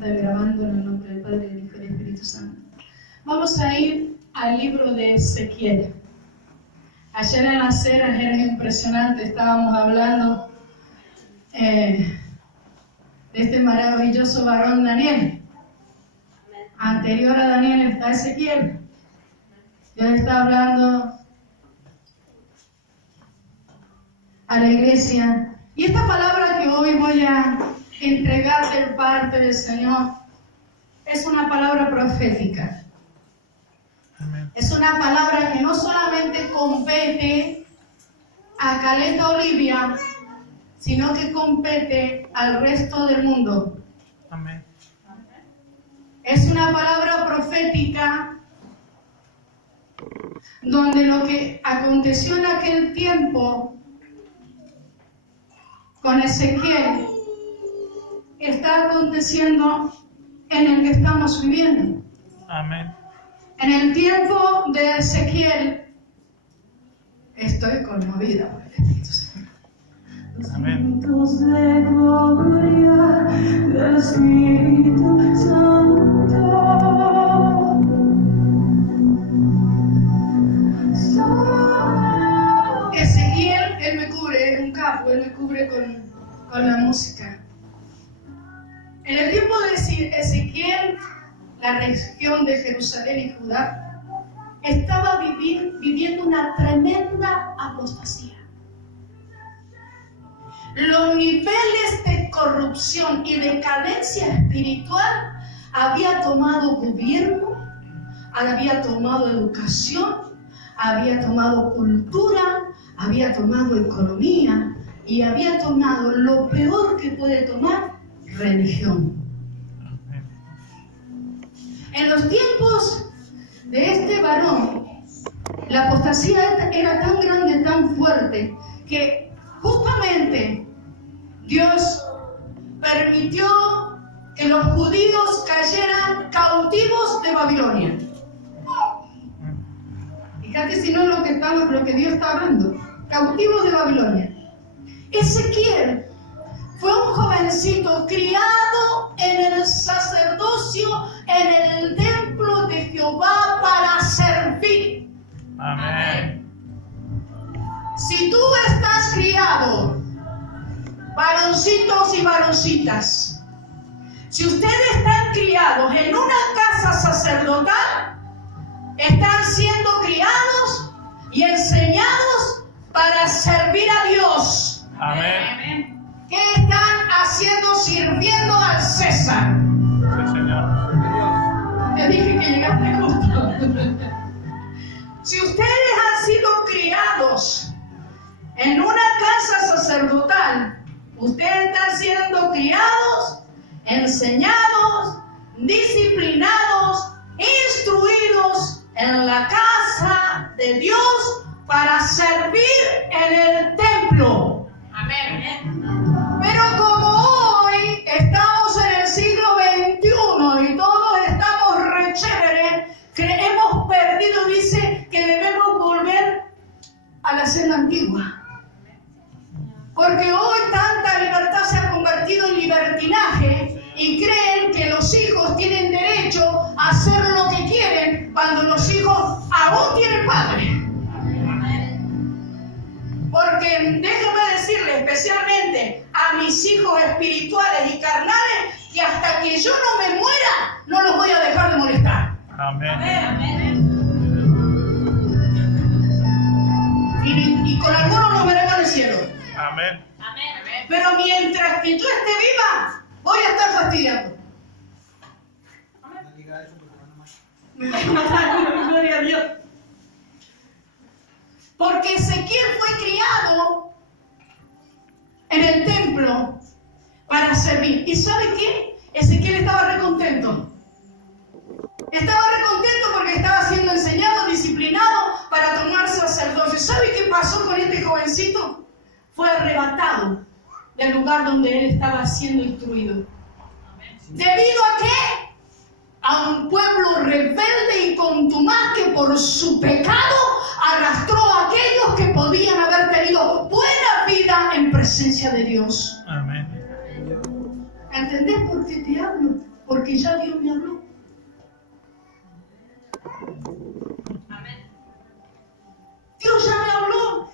está grabando en el nombre del Padre, del Hijo y del Espíritu Santo. Vamos a ir al libro de Ezequiel. Ayer en las cenas era impresionante, estábamos hablando de este maravilloso varón Daniel. Anterior a Daniel está Ezequiel. Dios está hablando a la iglesia. Y esta palabra que hoy voy a entregar de parte del Señor es una palabra profética. Amén. Es una palabra que no solamente compete a Caleta Olivia, sino que compete al resto del mundo. Amén. Es una palabra profética donde lo que aconteció en aquel tiempo con Ezequiel está aconteciendo en el que estamos viviendo. Amén. En el tiempo de Ezequiel estoy conmovida por el Espíritu Santo. Amén. Los de gloria del Espíritu Santo. Ezequiel, él me cubre, es un capo, él me cubre con la música. En el tiempo de Ezequiel, la región de Jerusalén y Judá estaba viviendo una tremenda apostasía. Los niveles de corrupción y decadencia espiritual había tomado gobierno, había tomado educación, había tomado cultura, había tomado economía y había tomado lo peor que puede tomar, religión. En los tiempos de este varón, la apostasía era tan grande, tan fuerte, que justamente Dios permitió que los judíos cayeran cautivos de Babilonia. Fíjate si no lo que Dios está hablando, cautivos de Babilonia. Ezequiel fue un jovencito criado en el sacerdocio, en el templo de Jehová para servir. Amén. Si tú estás criado, varoncitos y varoncitas, si ustedes están criados en una casa sacerdotal, están siendo criados y enseñados para servir a Dios. Amén. ¿Qué están haciendo sirviendo al César? Sí, Señor. Te dije que llegaste justo. Si ustedes han sido criados en una casa sacerdotal, ustedes están siendo criados, enseñados, disciplinados, instruidos en la casa de Dios para servir en el templo. Amén. Pero como hoy estamos en el siglo XXI y todos estamos re chéveres, hemos perdido, dice que debemos volver a la senda antigua. Porque hoy tanta libertad se ha convertido en libertinaje y creen que los hijos tienen derecho a hacer lo que quieren cuando los hijos aún tienen padre. Porque déjenme decirles, especialmente a mis hijos espirituales y carnales, que hasta que yo no me muera, no los voy a dejar de molestar. Amén. Amén. Y con algunos nos veremos en el cielo. Amén. Amén. Pero mientras que yo esté viva, voy a estar fastidiando. Amén. Gloria a Dios. Porque Ezequiel fue criado en el templo para servir. ¿Y sabe qué? Ezequiel estaba recontento. Estaba recontento porque estaba siendo enseñado, disciplinado para tomar sacerdocio. ¿Sabe qué pasó con este jovencito? Fue arrebatado del lugar donde él estaba siendo instruido. ¿Debido a qué? A un pueblo rebelde y contumaz que por su pecado arrastró a aquellos que podían haber tenido buena vida en presencia de Dios. Amén. ¿Entendés por qué te hablo? porque ya Dios me habló. Dios ya me habló.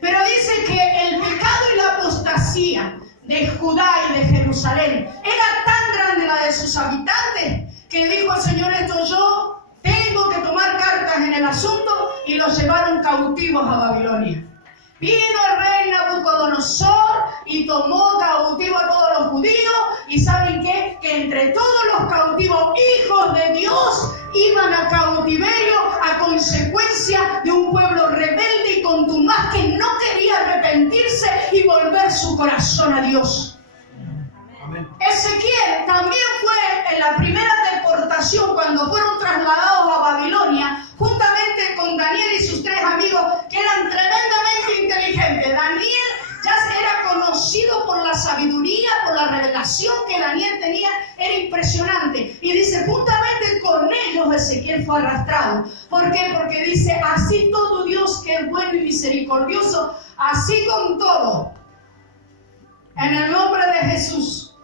Pero dice que el pecado y la apostasía de Judá y de Jerusalén era tan grande la de sus habitantes que dijo el Señor: esto yo tengo que tomar cartas en el asunto, y los llevaron cautivos a Babilonia. Vino el rey Nabucodonosor y tomó cautivo a todos los judíos, y ¿saben qué? Que entre todos los cautivos, hijos de Dios, iban a cautiverio a consecuencia de un pueblo rebelde y contumaz que no quería arrepentirse y volver su corazón a Dios. Amén. Ezequiel también fue en la primera deportación, cuando fueron trasladados a Babilonia, juntamente con Daniel y sus 3 amigos, que eran tremendamente inteligentes. Daniel ya era conocido por la sabiduría, por la revelación que Daniel tenía, era impresionante. Y dice, juntamente con ellos Ezequiel fue arrastrado. ¿Por qué? Porque dice, así todo Dios, que es bueno y misericordioso, así con todo, en el nombre de Jesús,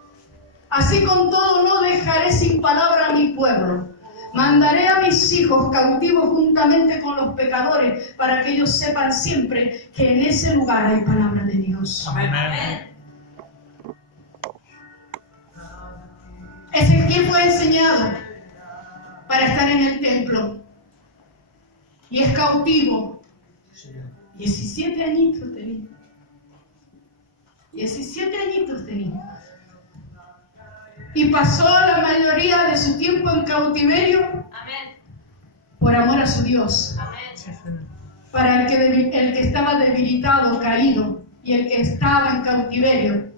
así con todo no dejaré sin palabra a mi pueblo. Mandaré a mis hijos cautivos juntamente con los pecadores, para que ellos sepan siempre que en ese lugar hay palabra de Dios. Amén. Ezequiel fue enseñado para estar en el templo y es cautivo. 17 añitos tenía. 17 añitos tenía. Y pasó la mayoría de su tiempo en cautiverio. Amén. Por amor a su Dios. Amén. Para el que estaba debilitado, caído, y el que estaba en cautiverio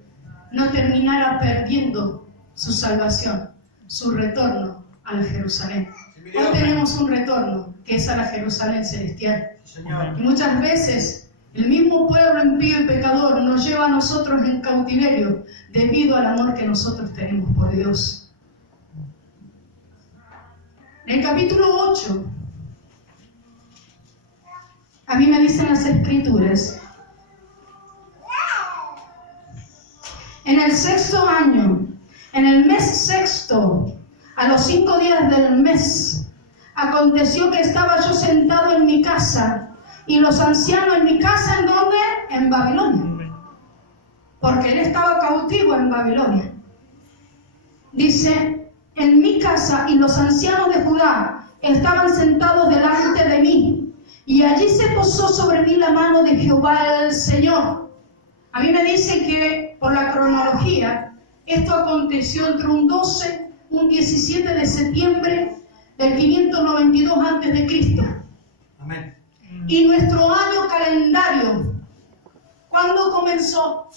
no terminara perdiendo su salvación, su retorno a la Jerusalén. Hoy tenemos un retorno que es a la Jerusalén celestial. Y muchas veces el mismo pueblo impío y pecador nos lleva a nosotros en cautiverio debido al amor que nosotros tenemos por Dios. En el capítulo 8, a mí me dicen las Escrituras, en el 6º año, en el mes 6º, a los 5 días del mes, aconteció que estaba yo sentado en mi casa, y los ancianos en mi casa, ¿en dónde? En Babilonia. Porque él estaba cautivo en Babilonia. Dice, en mi casa, y los ancianos de Judá estaban sentados delante de mí, y allí se posó sobre mí la mano de Jehová el Señor. A mí me dicen que, por la cronología, esto aconteció entre un 12, un 17 de septiembre del 592 a.C. Amén. Y nuestro año calendario, ¿cuándo comenzó?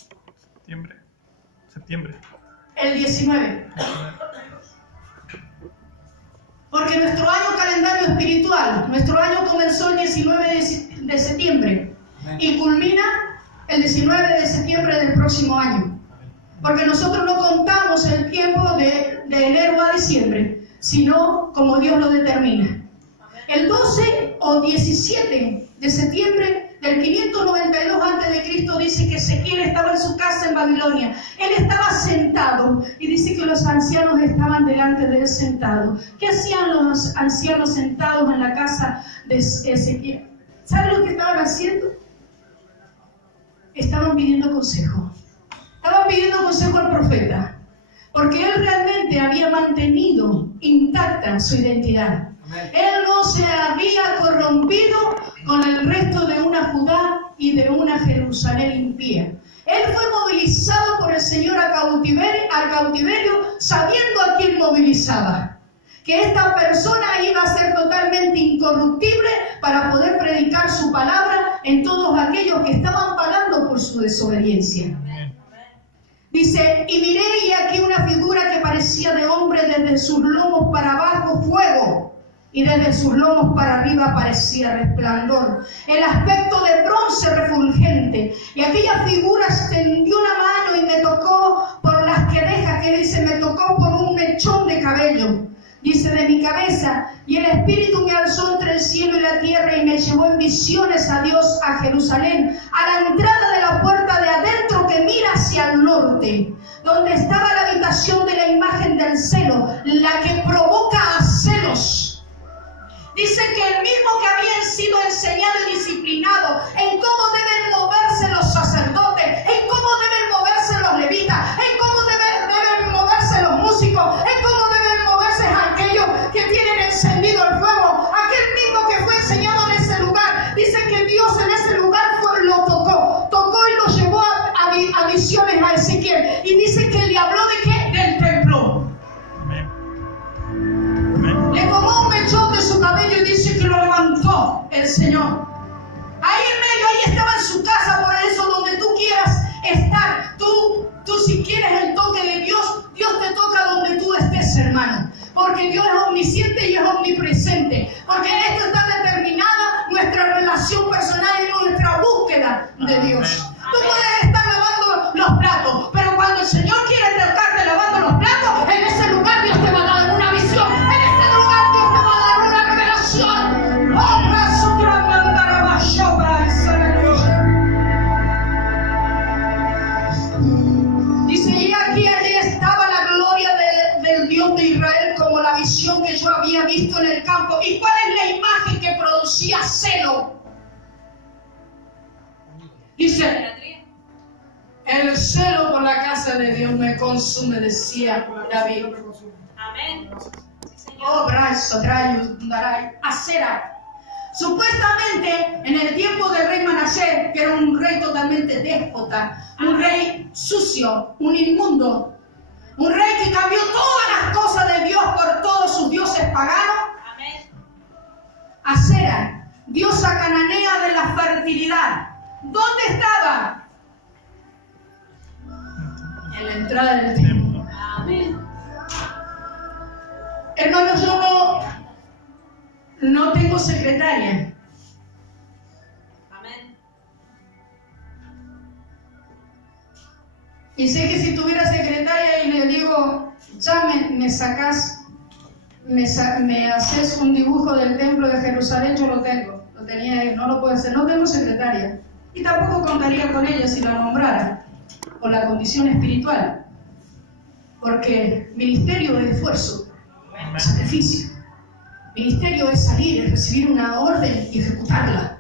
Septiembre. El 19. Porque nuestro año calendario espiritual, nuestro año comenzó el 19 de septiembre y culmina el 19 de septiembre del próximo año. Porque nosotros no contamos el tiempo de enero a diciembre, sino como Dios lo determina. El 12 o 17 de septiembre del 592 a.C. dice que Ezequiel estaba en su casa en Babilonia. Él estaba sentado y dice que los ancianos estaban delante de él sentados. ¿Qué hacían los ancianos sentados en la casa de Ezequiel? ¿Saben lo que estaban haciendo? Estaban pidiendo consejo. Estaban pidiendo consejo al profeta, porque él realmente había mantenido intacta su identidad. Él no se había corrompido con el resto de una Judá y de una Jerusalén impía. Él fue movilizado por el Señor al cautiverio, sabiendo a quién movilizaba. Que esta persona iba a ser totalmente incorruptible para poder predicar su palabra en todos aquellos que estaban pagando por su desobediencia. Dice, y miré y aquí una figura que parecía de hombre, desde sus lomos para abajo fuego, y desde sus lomos para arriba parecía resplandor. El aspecto de bronce refulgente. Y aquella figura extendió la mano y me tocó por las querejas, que dice, me tocó por un mechón de cabello. dice, de mi cabeza, y el Espíritu me alzó entre el cielo y la tierra y me llevó en visiones a Dios, a Jerusalén, a la entrada de la puerta de adentro que mira hacia el norte, donde estaba la habitación de la imagen del celo, la que provoca a celos. Dice que el mismo que habían sido enseñado y disciplinado en cómo deben moverse los sacerdotes, en cómo deben moverse los levitas, en cómo deben moverse los músicos, en cómo deben moverse aquellos que tienen encendido el fuego, aquel mismo que fue enseñado en ese lugar. Dice que Dios en ese lugar lo tocó y lo llevó a visiones a Ezequiel. Y dice que le habló de ¿qué? Del templo. Le tomó un mechón de su cabello y dice que lo levantó el Señor. Ahí en medio, ahí estaba en su casa, por eso donde tú quieras estar. Tú si quieres el toque de Dios, Dios te toca donde tú estés, hermano. Porque Dios es omnisciente y es omnipresente. Porque en esto está determinada nuestra relación personal y nuestra búsqueda de Dios. Tú puedes estar lavando los platos, pero cuando el Señor quiere tocarte lavando los platos, en ese lugar Dios te va a dar una visión. En ese lugar Dios te va a dar una revelación. Dice, y aquí allí estaba la gloria del Dios de Israel, como la visión que yo había visto en el campo. ¿Y cuál es la imagen que producía celo? Dice, el celo por la casa de Dios me consume, decía David. Amén. Oh, brazo, daray, acera. Supuestamente, en el tiempo del rey Manasés, que era un rey totalmente déspota, un rey sucio, un inmundo, un rey que cambió todas las cosas de Dios por todos sus dioses paganos. Amén. Acera, diosa cananea de la fertilidad. ¿Dónde estaba? En la entrada del templo. Amén. Hermanos, yo no tengo secretaria. Amén. Y sé que si tuviera secretaria y le digo, ya me sacás, me haces un dibujo del templo de Jerusalén, yo lo tengo. Lo tenía, no lo puedo hacer. No tengo secretaria. Y tampoco contaría con ella si la nombrara, por la condición espiritual. Porque ministerio es esfuerzo, sacrificio. Ministerio es salir, es recibir una orden y ejecutarla.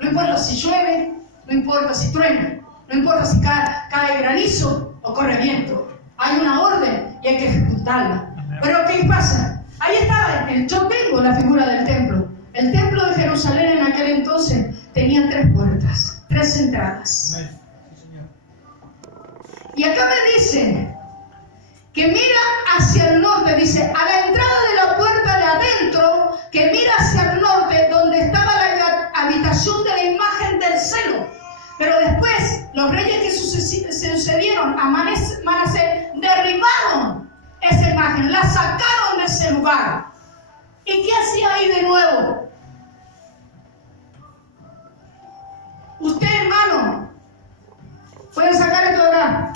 No importa si llueve, no importa si truena, no importa si cae granizo o corre viento. Hay una orden y hay que ejecutarla. Pero ¿qué pasa? Ahí estaba, yo tengo la figura del templo. El templo de Jerusalén en aquel entonces tenía 3 puertas, 3 entradas. Y acá me dicen que mira hacia el norte, dice, a la entrada de la puerta de adentro, que mira hacia el norte, donde estaba la habitación de la imagen del celo. Pero después, los reyes que sucedieron a Manasés derribaron esa imagen, la sacaron de ese lugar. ¿Y qué hacía ahí de nuevo? Usted, hermano, puede sacar esto de acá,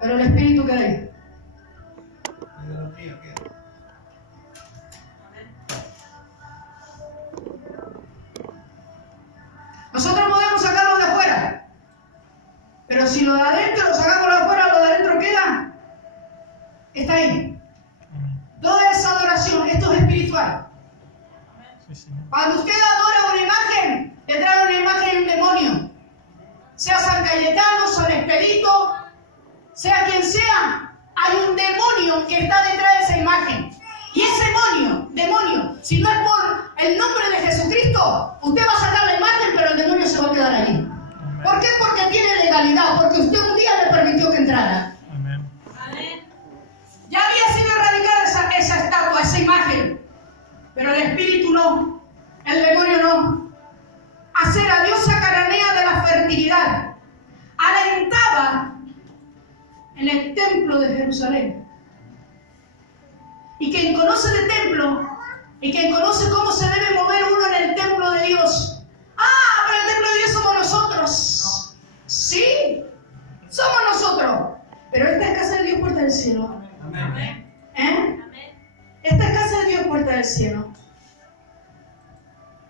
pero el espíritu queda ahí. Nosotros podemos sacarlo de afuera, pero si lo de adentro lo sacamos de afuera, lo de adentro queda, está ahí. Toda esa adoración, esto es espiritual. Cuando usted adora una imagen, le trae una imagen de un demonio. Sea San Cayetano, San Expedito, sea quien sea, hay un demonio que está detrás de esa imagen. Y ese demonio, si no es por el nombre de Jesucristo, usted va a sacar la imagen, pero el demonio se va a quedar allí. ¿Por qué? Porque tiene legalidad, porque usted un día le permitió que entrara. Amén. Ya había sido erradicada esa estatua, esa imagen, pero el espíritu no, el demonio no. Acera, diosa cananea de la fertilidad, alentaba en el templo de Jerusalén. Y quien conoce de templo, y quien conoce cómo se debe mover uno en el templo de Dios. Ah, pero el templo de Dios somos nosotros. Sí, somos nosotros. Pero esta es casa de Dios, puerta del cielo. Amén. ¿Eh? Esta es casa de del cielo.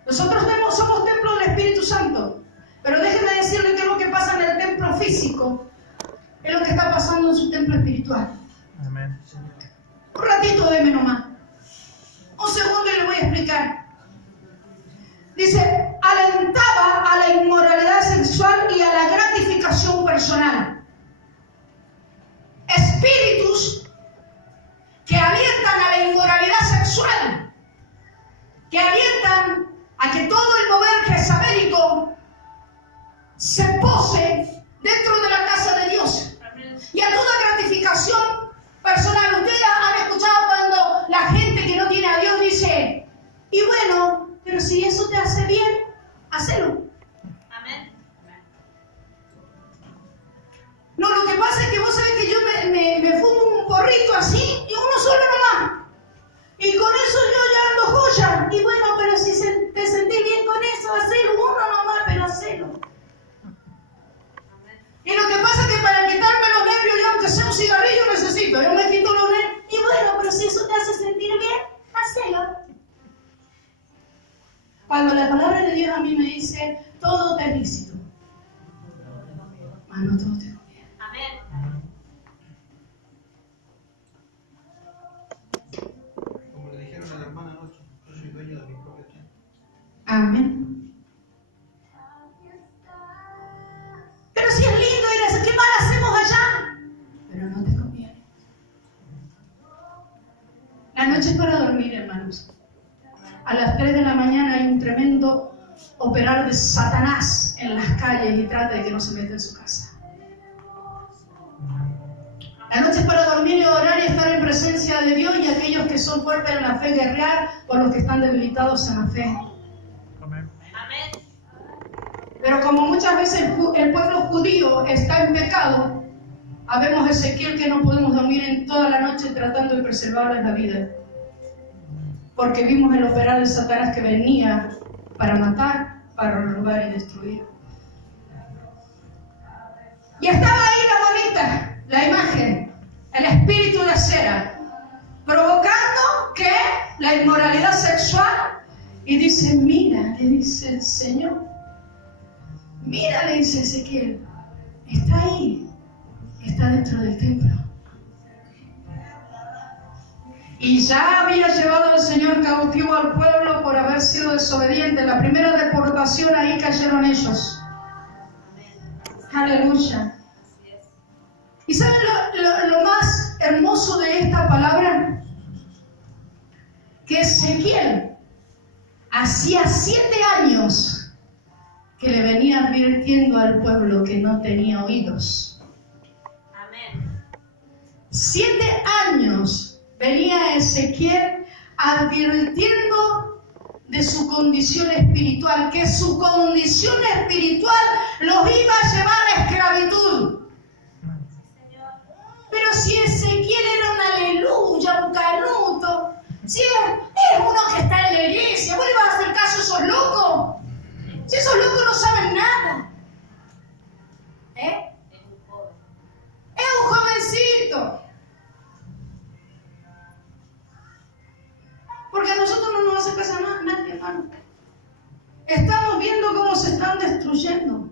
Nosotros somos templo del Espíritu Santo, pero déjenme decirle que es lo que pasa en el templo físico, es lo que está pasando en su templo espiritual. Amén. Un ratito, déme nomás. Un segundo y le voy a explicar. Dice, alentaba a la inmoralidad sexual y a la gratificación personal. Espíritus que alientan a la inmoralidad sexual, que alientan a que todo el mover jezabélico se pose dentro de la casa de Dios. Y a toda gratificación personal. Ustedes han escuchado cuando la gente que no tiene a Dios dice, y bueno, pero si eso te hace bien, hacelo. Amén. No, lo que pasa es que vos sabés que yo me fumo un porrito así y uno solo nomás. Y con eso yo ya ando joya. Y bueno, pero si te sentís bien con eso, hacelo. Uno nomás, pero hacelo. Y lo que pasa es que para quitarme los nervios, yo aunque sea un cigarrillo necesito. Yo me quito los nervios. Y bueno, pero si eso te hace sentir bien, hacelo. Cuando la palabra de Dios a mí me dice, todo te es lícito. Mas no todo te conviene. Amén. Como le dijeron a la hermana anoche, yo soy dueño de mi propio tiempo. Amén. Pero si es lindo ir a eso, ¿qué mal hacemos allá? Pero no te conviene. La noche es para dormir, hermanos. A las 3 de la mañana hay un tremendo operar de Satanás en las calles y trata de que no se meta en su casa. La noche es para dormir y orar y estar en presencia de Dios, y aquellos que son fuertes en la fe guerrear con los que están debilitados en la fe. Amén. Amén. Pero como muchas veces el pueblo judío está en pecado, habemos Ezequiel que no podemos dormir en toda la noche tratando de preservarles la vida. Porque vimos el operar de Satanás que venía para matar, para robar y destruir. Y estaba ahí la bonita, la imagen, el espíritu de acera, provocando que la inmoralidad sexual, y dice, mira, le dice el Señor, mira, le dice Ezequiel, está ahí, está dentro del templo. Y ya había llevado el Señor cautivo al pueblo por haber sido desobediente. La primera deportación, ahí cayeron ellos. Aleluya. ¿Y saben lo más hermoso de esta palabra? Que Ezequiel hacía 7 años que le venía advirtiendo al pueblo que no tenía oídos. Amén. 7 años venía Ezequiel advirtiendo de su condición espiritual, que su condición espiritual los iba a llevar a la esclavitud. Pero si Ezequiel era un aleluya, un canuto, si es uno que está en la iglesia, ¿vos le vas a hacer caso a esos locos? Si esos locos no saben nada. Es un jovencito. Porque a nosotros no nos hace caso a nadie, hermano. Estamos viendo cómo se están destruyendo.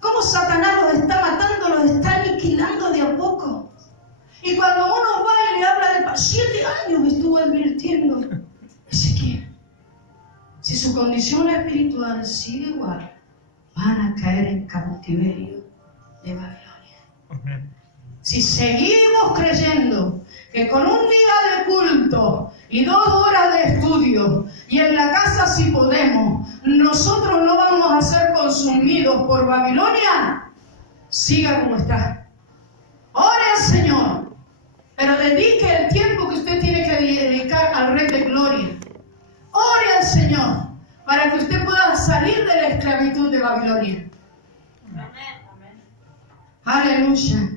Cómo Satanás los está matando, los está aniquilando de a poco. Y cuando uno va y le habla de 7 años estuvo advirtiendo, Ezequiel, si su condición espiritual sigue igual, van a caer en cautiverio de Babilonia. Amén. Si seguimos creyendo que con un día de culto y 2 horas de estudio, y en la casa si podemos, nosotros no vamos a ser consumidos por Babilonia, siga como está. Ore al Señor, pero dedique el tiempo que usted tiene que dedicar al Rey de Gloria. Ore al Señor, para que usted pueda salir de la esclavitud de Babilonia. Amén. Aleluya.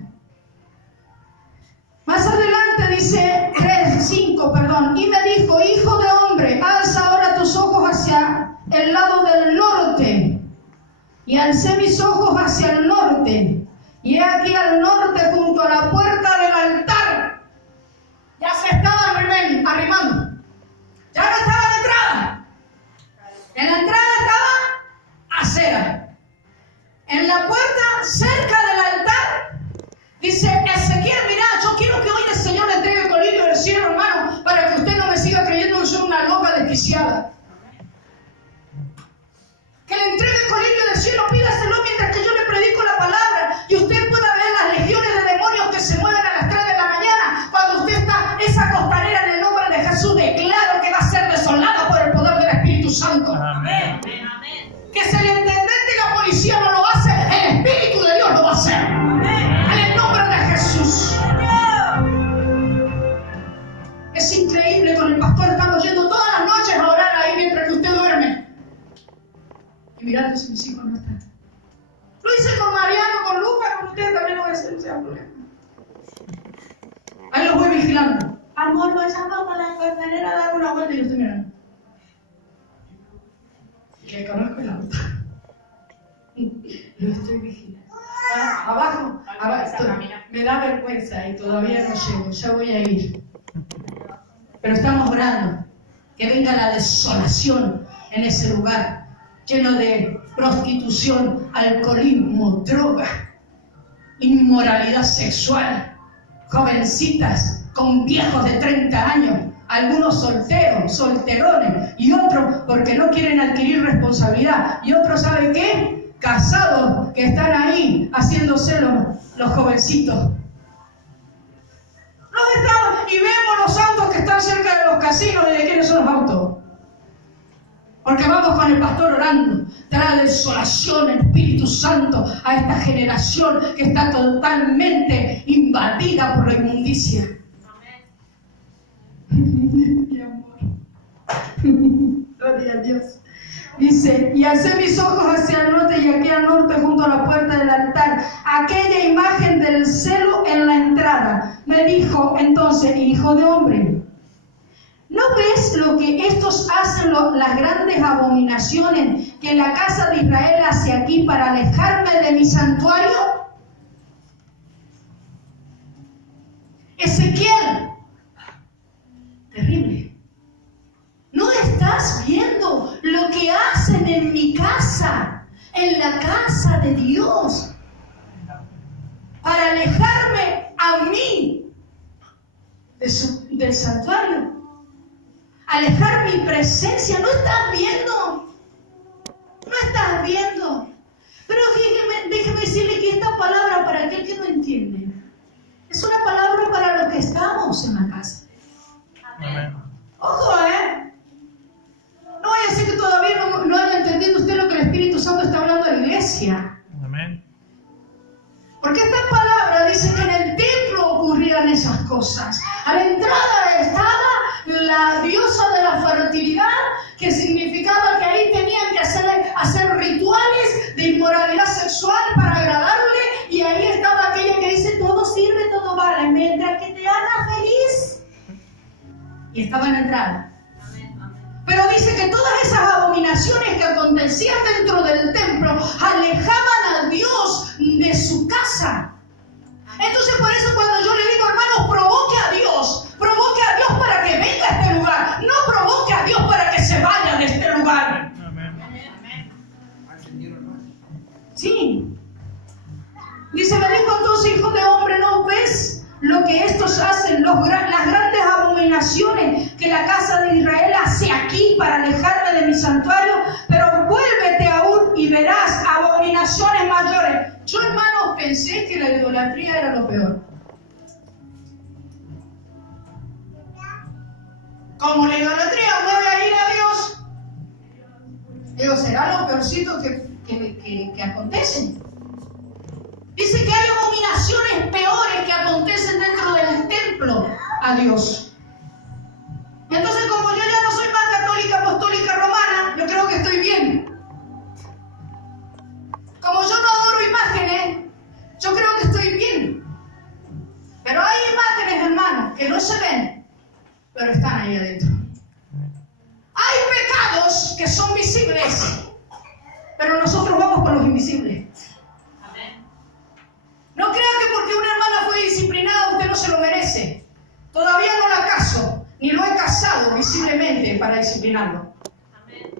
Más adelante dice 3:5, y me dijo, hijo de hombre, alza ahora tus ojos hacia el lado del norte. Y alcé mis ojos hacia el norte, y he aquí al norte junto a la puerta del altar. Ya se estaba arrimando. vigilando. Amor, vayamos para la costanera a dar una vuelta y yo estoy mirando. Que conozco el auto. Lo estoy vigilando. Abajo, me da vergüenza y todavía no llego, ya voy a ir. Pero estamos orando que venga la desolación en ese lugar, lleno de prostitución, alcoholismo, droga, inmoralidad sexual, jovencitas con viejos de 30 años, algunos solteros, solterones, y otros porque no quieren adquirir responsabilidad, y otros, ¿saben qué? Casados que están ahí haciéndose los jovencitos. Y vemos los autos que están cerca de los casinos. ¿Y de quiénes son los autos? Porque vamos con el pastor orando. Trae desolación, el Espíritu Santo a esta generación que está totalmente invadida por la inmundicia. Amén. Mi amor. Gloria a Dios. Dice, y alcé mis ojos hacia el norte y aquí al norte junto a la puerta del altar, aquella imagen del celo en la entrada. Me dijo entonces, hijo de hombre, ¿no ves lo que estos hacen las grandes abominaciones que la casa de Israel hace aquí para alejarme de mi santuario? Ezequiel, terrible. ¿No estás viendo lo que hacen en mi casa, en la casa de Dios, para alejarme a mí del santuario? Alejar mi presencia. ¿No estás viendo? ¿No estás viendo? Pero déjeme decirle que esta palabra, para aquel que no entiende, es una palabra para los que estamos en la casa. Amén. Ojo, no vaya a ser que todavía no haya entendido usted lo que el Espíritu Santo está hablando a la iglesia. Amén. Porque esta palabra dice que en el templo ocurrían esas cosas. A la entrada estaba la diosa de la fertilidad, que significaba que ahí tenían que hacer rituales de inmoralidad sexual para agradarle, y ahí estaba aquella que dice todo sirve, todo vale, mientras que te haga feliz. Y estaba en la entrada. Pero dice que todas esas abominaciones que acontecían dentro del templo alejaban a Dios de su casa. Entonces por eso cuando yo le digo, hermanos, provoque a Dios para que venga a este lugar, no provoque a Dios para que se vaya de este lugar. Amén. Sí. Dice, me dijo entonces, hijo de hombre, ¿no ves lo que estos hacen, las grandes abominaciones que la casa de Israel hace aquí para alejarme de mi santuario? Pero vuélvete aún y verás abominaciones mayores. Yo, hermanos, pensé que la idolatría era lo peor. Como la idolatría mueve a ir a Dios, digo, será lo peorcito que acontece. Dice que hay abominaciones peores que acontecen dentro del templo a Dios. Entonces, como yo ya no soy más católica, apostólica, romana, yo creo que estoy bien. Como yo no adoro imágenes, yo creo que estoy bien. Pero hay imágenes, hermanos, que no se ven, pero están ahí adentro. Hay pecados que son visibles, pero nosotros vamos por los invisibles. No crea que porque una hermana fue disciplinada usted no se lo merece. Todavía no la caso, ni lo he casado visiblemente para disciplinarlo. Amén.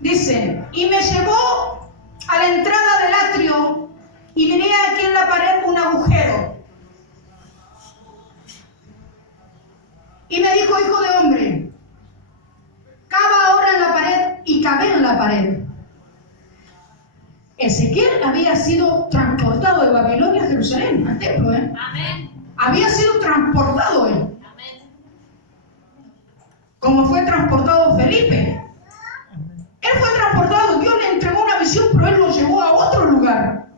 Dice, y me llevó a la entrada del atrio y miré aquí en la pared un agujero. Y me dijo, hijo de hombre, cava ahora en la pared y cavé en la pared. Ezequiel había sido transportado de Babilonia a Jerusalén, al templo, Amén. Había sido transportado él. Amén. Como fue transportado Felipe. Él fue transportado, Dios le entregó una visión, pero él lo llevó a otro lugar.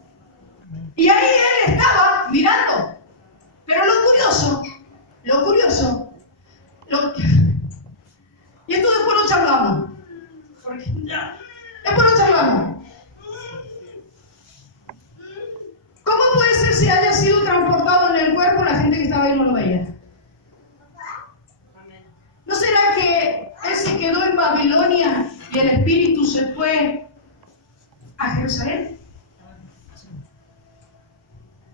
Y ahí él estaba mirando. Pero lo curioso, y esto después lo charlamos. Después lo charlamos. ¿Cómo puede ser si haya sido transportado en el cuerpo, la gente que estaba ahí no lo veía. Amén. ¿No será que él se quedó en Babilonia y el espíritu se fue a Jerusalén?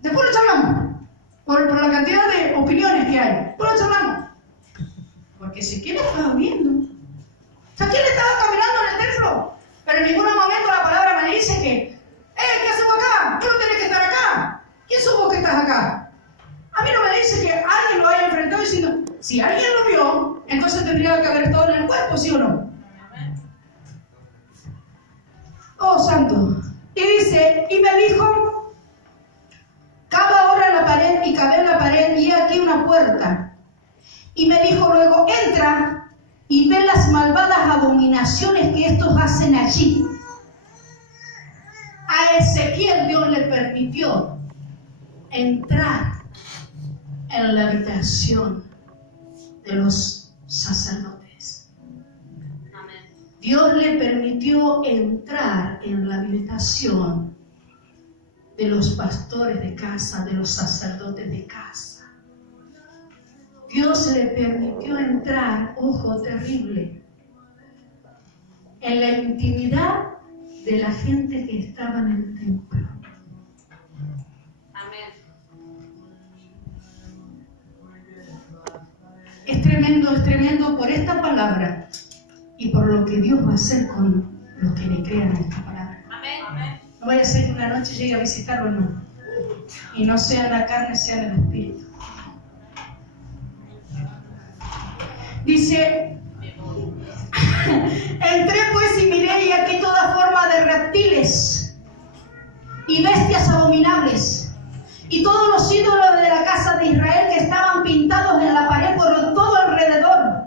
Después lo charlamos, por la cantidad de opiniones que hay. Después lo charlamos. Porque Ezequiel estaba viendo. Ezequiel estaba caminando en el templo, pero en ningún momento la palabra me dice que, ¿qué hacemos acá? ¿Tú no tenés que estar acá? ¿Quién sos vos que estás acá? A mí no me dice que alguien lo haya enfrentado diciendo, si alguien lo vio, entonces tendría que haber estado en el cuerpo, ¿sí o no? Oh, santo. Y dice, y me dijo, cava ahora en la pared, y cavé en la pared, y he aquí una puerta. Y me dijo luego, entra y ve las malvadas abominaciones que estos hacen allí. A Ezequiel Dios le permitió entrar en la habitación de los sacerdotes. Amén. Dios le permitió entrar en la habitación de los pastores de casa, de los sacerdotes de casa. Dios le permitió entrar, ojo terrible, en la intimidad de la gente que estaba en el templo. Amén. Es tremendo por esta palabra y por lo que Dios va a hacer con los que le crean esta palabra. Amén. Amén. No vaya a ser que una noche llegue a visitarlo, no. Y no sea en la carne, sea en el espíritu. Dice, entré pues y miré y aquí toda forma de reptiles y bestias abominables y todos los ídolos de la casa de Israel que estaban pintados en la pared por todo alrededor.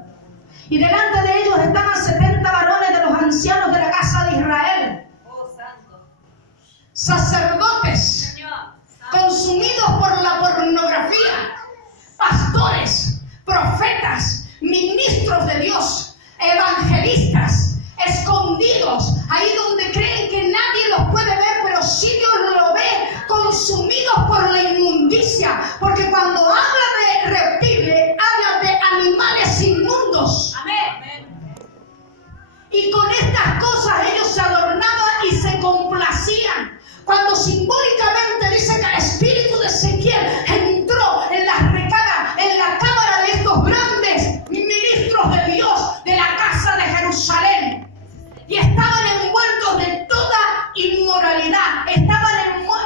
Y delante de ellos estaban 70 varones de los ancianos de la casa de Israel, Oh, santo. sacerdotes Señor. Santo. consumidos por la pornografía, pastores, profetas, ministros de Dios, evangelistas, escondidos, ahí donde creen que nadie los puede ver, pero sí Dios lo ve, consumidos por la inmundicia, porque cuando habla de reptiles, habla de animales inmundos. Amén. Y con estas cosas ellos se adornaban y se complacían. Cuando simbólicamente dice que el espíritu de Ezequiel entró en la recámara, en la cámara de estos grandes ministros de Dios de la casa de Jerusalén, y estaban envueltos de toda inmoralidad, estaban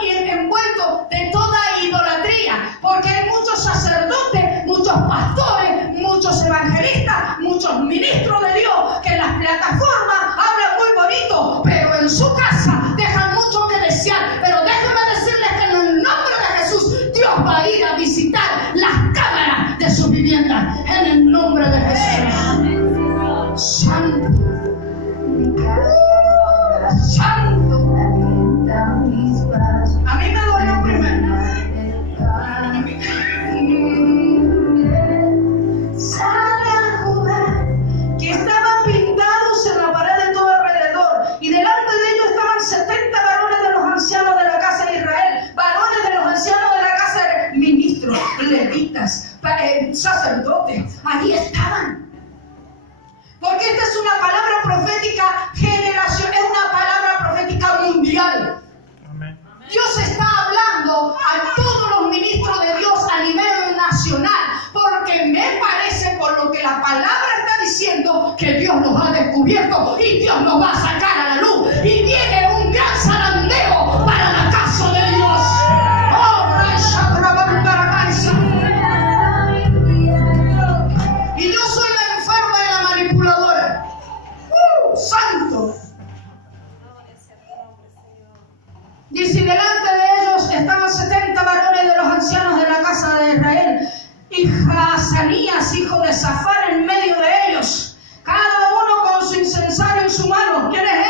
envueltos de toda idolatría, porque hay muchos sacerdotes, muchos pastores, muchos evangelistas, muchos ministros de Dios que en las plataformas hablan muy bonito, pero en su casa dejan mucho que desear. Pero déjenme decirles que en el nombre de Jesús Dios va a ir a visitar las cámaras de su vivienda en el nombre de Jesús. Santo, santo. A mí me dolió primero. Que estaban pintados en la pared de todo alrededor, y delante de ellos estaban 70 varones de los ancianos de la casa de Israel, varones de los ancianos de la casa de ministros, levitas, sacerdotes, allí estaban. Porque esta es una palabra profética generacional, es una palabra profética mundial. Amén. Dios está hablando a todos los ministros de Dios a nivel nacional, porque me parece, por lo que la palabra está diciendo, que Dios nos ha descubierto y Dios nos va a sacar a la luz. Y viene un gran zarandeo para la casa de Dios. ¡Oh, y yo soy la enferma y la manipuladora. ¡Santo! Dice, delante de ellos estaban 70 varones de los ancianos de la casa de Israel, y Jaazanías, hijo de Safán, en medio de ellos, cada uno con su incensario en su mano. ¿Quién es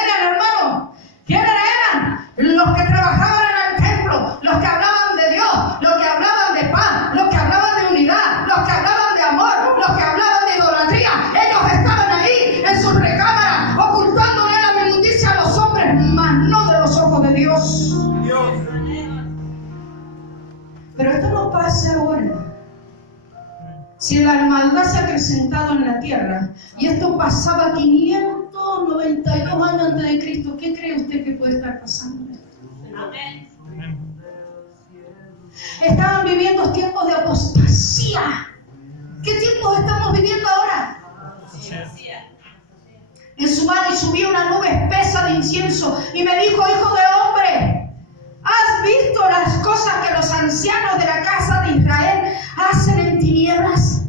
Pero esto no pasa ahora. Si la maldad se ha acrecentado en la tierra, y esto pasaba 592 años antes de Cristo, ¿qué cree usted que puede estar pasando? Amén. Estaban viviendo tiempos de apostasía. ¿Qué tiempos estamos viviendo ahora? En su mano y subía una nube espesa de incienso y me dijo: hijo de hombre, ¿has visto las cosas que los ancianos de la casa de Israel hacen en tinieblas?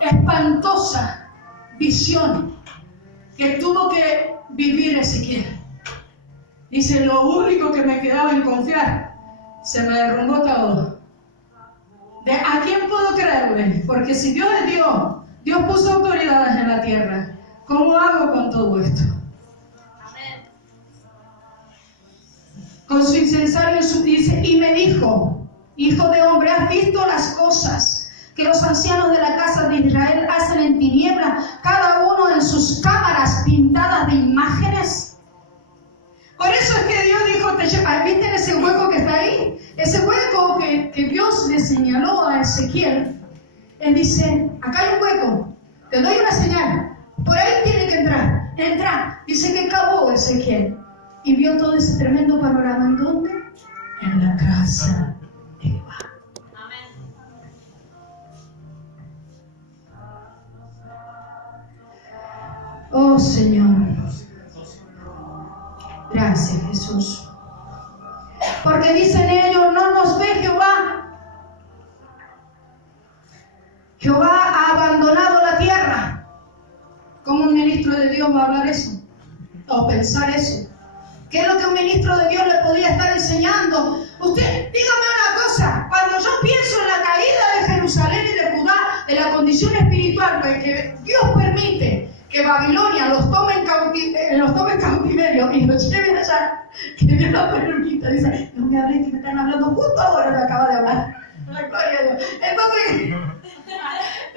Espantosa visión que tuvo que vivir Ezequiel. Dice: lo único que me quedaba en confiar, se me derrumbó todo. ¿A quién puedo creerle? Porque si Dios es Dios, Dios puso autoridades en la tierra. ¿Cómo hago con todo esto? Amén. Con su incensario dice: y me dijo: hijo de hombre, ¿has visto las cosas que los ancianos de la casa de Israel hacen en tinieblas, cada uno en sus cámaras pintadas de imágenes? Por eso es que Dios dijo: ¿viste ese hueco que está ahí? Ese hueco que Dios le señaló a Ezequiel. Él dice: acá hay un hueco, te doy una señal, por ahí tiene que entrar. Entra. Dice que cavó Ezequiel y vio todo ese tremendo panorama. ¿En dónde? En la casa de Jehová. Amén. Oh Señor, gracias Jesús. Porque dicen ellos: no nos ve Jehová. Jehová ha abandonado la tierra. ¿Cómo un ministro de Dios va a hablar eso? O pensar eso. ¿Qué es lo que un ministro de Dios le podía estar enseñando? Usted, dígame una cosa. Cuando yo pienso en la caída de Jerusalén y de Judá, de la condición espiritual, pues que Dios permite que Babilonia los tome en cautiverio y los lleven allá, que Dios lo permita. Dice: no me hablen, que me están hablando justo ahora, me acaba de hablar. La gloria a Dios. Entonces,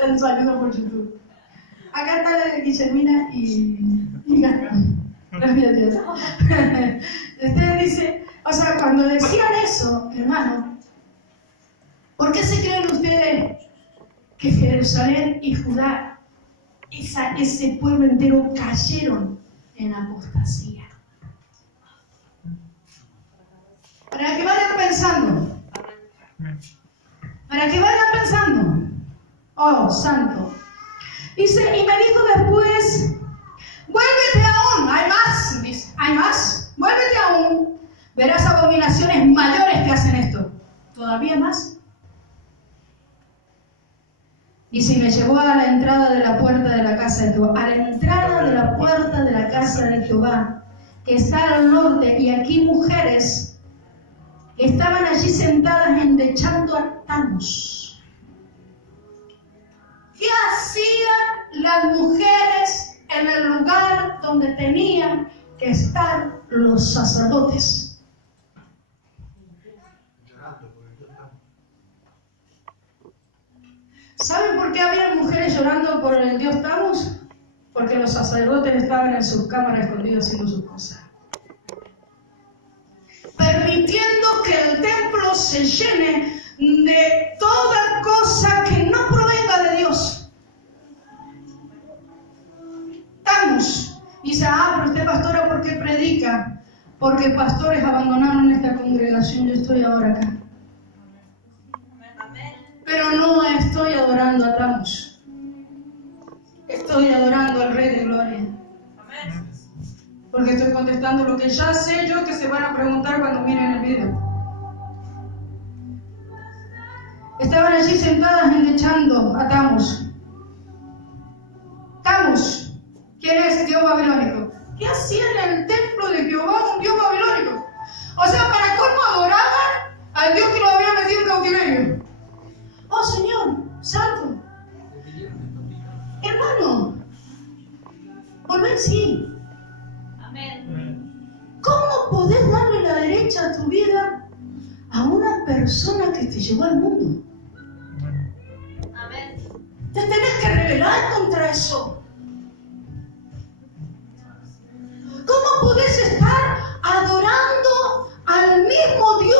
un saludo por YouTube. Acá está la de Guillermina y Gastón. Gracias a Dios. Ustedes dicen, o sea, cuando decían eso, hermano, ¿por qué se creen ustedes que Jerusalén y Judá, ese pueblo entero, cayeron en apostasía? Para que vayan pensando. Para que vayan pensando. Oh, santo. Dice: y me dijo después: vuélvete aún. Hay más. Dice: hay más. Vuélvete aún. Verás abominaciones mayores que hacen esto. ¿Todavía más? Dice: y me llevó a la entrada de la puerta de la casa de Jehová. A la entrada de la puerta de la casa de Jehová, que está al norte. Y aquí mujeres que estaban allí sentadas endechando a Tamus. ¿Qué hacían las mujeres en el lugar donde tenían que estar los sacerdotes? ¿Saben por qué había mujeres llorando por el dios Tamus? Porque los sacerdotes estaban en sus cámaras escondidos haciendo sus cosas, permitiendo que el templo se llene de toda cosa que no provenga de Dios. Tamus dice: pero usted, pastora, ¿por qué predica? Porque pastores abandonaron esta congregación. Yo estoy ahora acá. Pero no estoy adorando a Tamus. Estoy adorando al Rey de Gloria. Porque estoy contestando lo que ya sé yo que se van a preguntar cuando miren el video. Estaban allí sentadas endechando a Tamus. Tamus, ¿quién es? Dios babilónico. ¿Qué hacía en el templo de Jehová un Dios babilónico? O sea, para cómo adoraban al Dios que lo había metido en cautiverio. Oh Señor, santo. Hermano, volvé sí. Amén. ¿Cómo podés darle la derecha a tu vida a una persona que te llevó al mundo? Amén. Te tenés que rebelar contra eso. ¿Cómo podés estar adorando al mismo Dios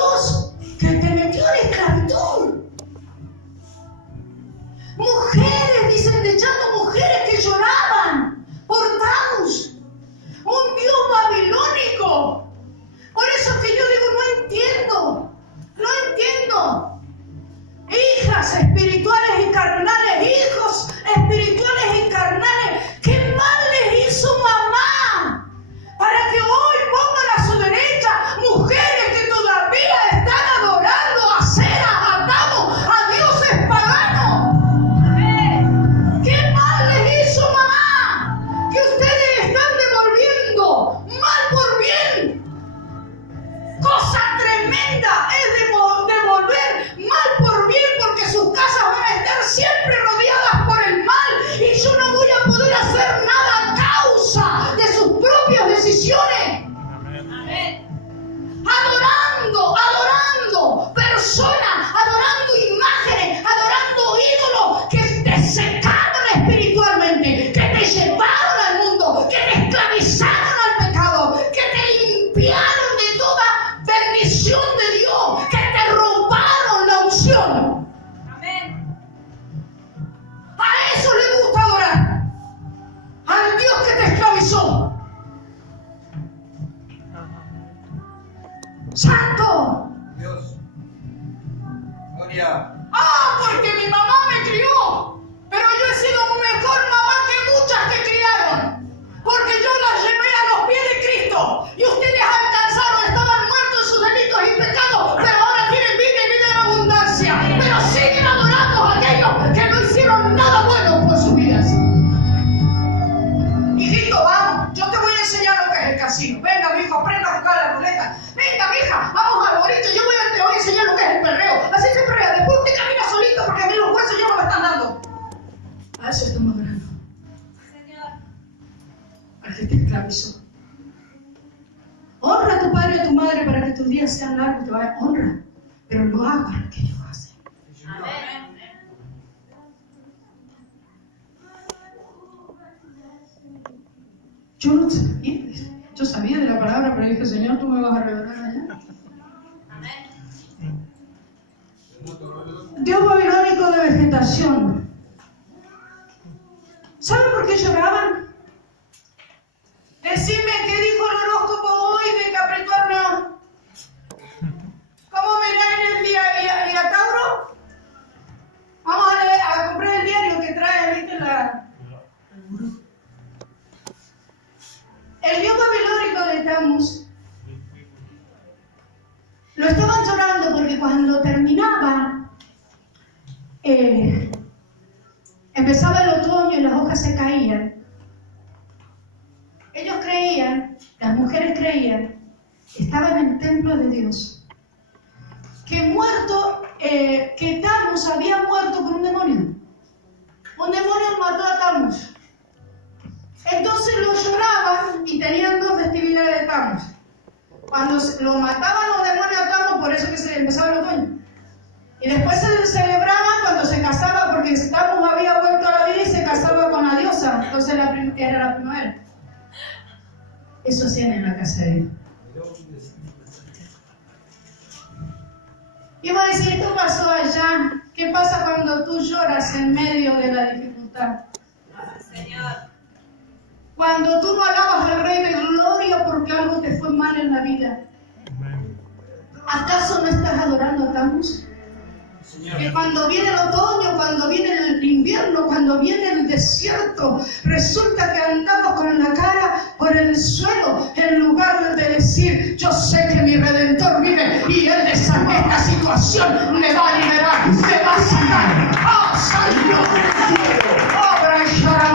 agenda es devolver mal por bien, porque sus casas van a estar siempre rodeadas por el mal y yo no voy a poder hacer nada a causa de sus propias decisiones. Amén. Adorando personas, adorando imágenes, adorando ídolos que te secaron espiritualmente, que te llevaron al mundo, que te esclavizaron al pecado, que te limpiaron de toda bendición de Dios, que te robaron la unción. Amén. A eso le gusta adorar, al Dios que te esclavizó. Santo. Dios. Gloria. Porque mi mamá me crió, pero yo he sido mejor mamá que muchas que criaron, porque yo las llevé a los pies de Cristo y ustedes alcanzaron, estaban muertos en sus delitos y pecados, pero ahora tienen vida y vida en abundancia, pero siguen adorando a aquellos que no hicieron nada bueno por sus vidas. Hijito, vamos, yo te voy a enseñar lo que es el casino. Venga, mijo, aprenda a jugar a la ruleta. Venga, mija, vamos al boliche, te voy a enseñar lo que es el perreo. Así se perrea, después usted camina solito porque a mí los huesos ya no me están dando. A eso estamos adorando. Señor. Al que te esclavizó. Honra a tu padre y a tu madre para que tus días sean largos y te vaya. Honra, pero no hagas lo que ellos hacen. Amén. Yo no sabía, yo sabía de la palabra, pero dije, Señor, tú me vas a revelar allá. Amén. Dios babilónico de vegetación. ¿Saben por qué lloraban? Decime qué dijo el horóscopo hoy de Capricornio. ¿Cómo me irá en el día y a Tauro? Vamos a comprar el diario que trae, ¿viste? El Dios babilónico de Tammuz lo estaban llorando porque cuando terminaba, empezaba el otoño y las hojas se caían. Ellos creían, las mujeres creían, estaban en el templo de Dios, que Tammuz había muerto por un demonio. Un demonio mató a Tammuz. Entonces lo lloraban y tenían 2 festividades de Tammuz. Cuando lo mataban los demonios a Tammuz, por eso que se empezaba el otoño. Y después se celebraba cuando se casaba, porque Tammuz había vuelto a la vida y se casaba con la diosa. Entonces era la primavera. Eso hacían en la casa de Dios. Y vos decís, esto pasó allá. ¿Qué pasa cuando tú lloras en medio de la dificultad? Señor. Cuando tú no alabas al Rey de Gloria porque algo te fue mal en la vida. ¿Acaso no estás adorando a Tammuz? Que cuando viene el otoño, cuando viene el invierno, cuando viene el desierto, resulta que andamos con la cara por el suelo en lugar de decir, yo sé que mi Redentor vive y Él de esta situación me va a liberar, me va a sanar. ¡Oh, Señor! ¡Oh, ¡aleluya!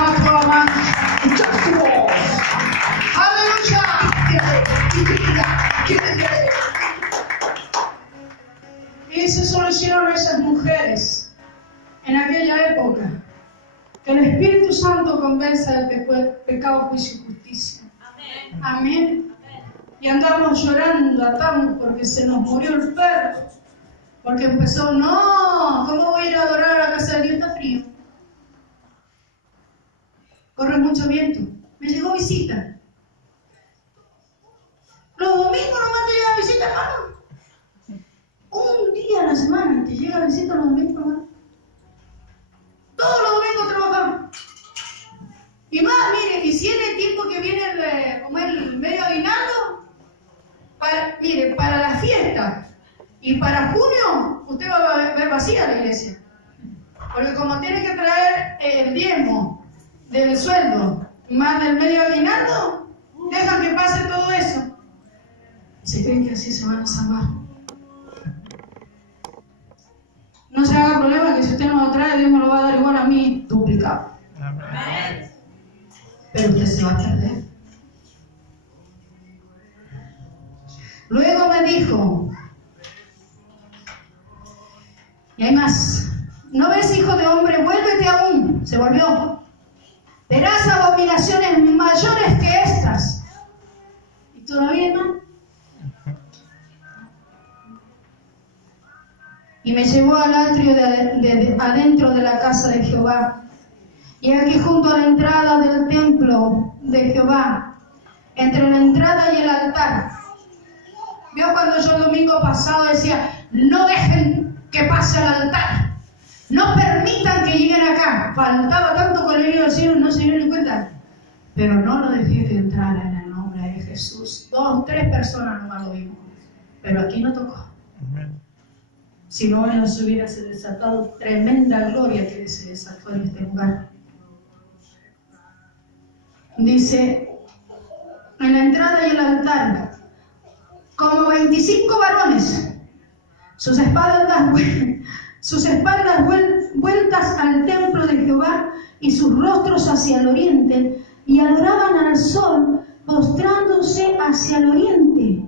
Y eso solo hicieron esas mujeres en aquella época. Que el Espíritu Santo convenza del pecado, juicio y justicia. Amén. Amén. Y andamos llorando a Tammuz porque se nos murió el perro. Porque empezó, no, ¿cómo voy a ir a adorar a la casa de Dios? Está frío. Corre mucho viento. Me llegó visita. Los domingos nomás te llega visita, hermano. Un día a la semana te llega visita los domingos, hermano. Todos los domingos trabajamos. Y más, mire, y si en el tiempo que viene como el medio aguinaldo, para la fiesta y para junio, usted va a ver vacía la iglesia. Porque como tiene que traer el diezmo del sueldo más del medio aguinaldo, dejan que pase todo eso. Se creen que así se van a salvar. No se haga problema que si usted no lo trae, Dios me lo va a dar igual a mí, duplicado. Amén. Pero usted se va a perder. Luego me dijo, Y hay más. ¿No ves, hijo de hombre? Vuélvete aún. Se volvió. Verás abominaciones mayores que estas. ¿Y todavía no? Y me llevó al atrio de adentro de la casa de Jehová. Y aquí junto a la entrada del templo de Jehová, entre la entrada y el altar. Vio cuando yo el domingo pasado decía, no dejen que pase al altar. No permitan que lleguen acá. Faltaba tanto con el niño del cielo, no se dieron ni cuenta. Pero no lo dejé que entrara en el nombre de Jesús. 2 o 3 personas nomás lo vimos. Pero aquí no tocó. Si no, nos hubiera desatado tremenda gloria que se desató en este lugar. Dice, en la entrada y el altar, como 25 varones, sus espaldas vueltas al templo de Jehová y sus rostros hacia el oriente, y adoraban al sol, postrándose hacia el oriente.